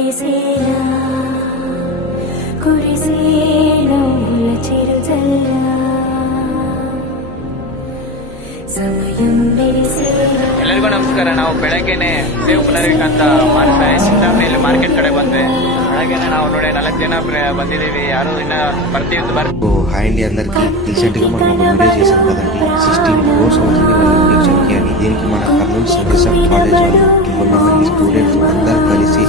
మెరిసేలా కురిసేలా చిరుజల్లా ಸಮಯಂ ಬೆರೆಸೇಲಾ. ಎಲ್ಲರಿಗೂ ನಮಸ್ಕಾರ. ನಾವು ಬೆಳಗ್ಗೆನೆ ಸೇವ್ ಪುನರ್ವಿಕ್ ಅಂತ ಚಿಂತಾಮಣಿಯಲ್ಲಿ ಮಾರ್ಕೆಟ್ ಕಡೆ ಬಂದೆ. ಬೆಳಗ್ಗೆನೆ ನಾವು ನೋಡಿ 4 ಜನ ಬಂದಿದ್ದೀವಿ. ಯಾರು ఇన్న ಬರ್ತೀವಿ. హాయ్ అండి అందరికీ. రీసెంట్గా మనం ఒక వీడియో చేసాం కదండి, 16 crores అవుతుంది వాళ్ళ ఇంజక్షన్కి అని. దీనికి మన కర్నూలు సర్వీస్ ఆఫ్ కాలేజ్ వాళ్ళు కొంతమంది స్టూడెంట్స్ అందరూ కలిసి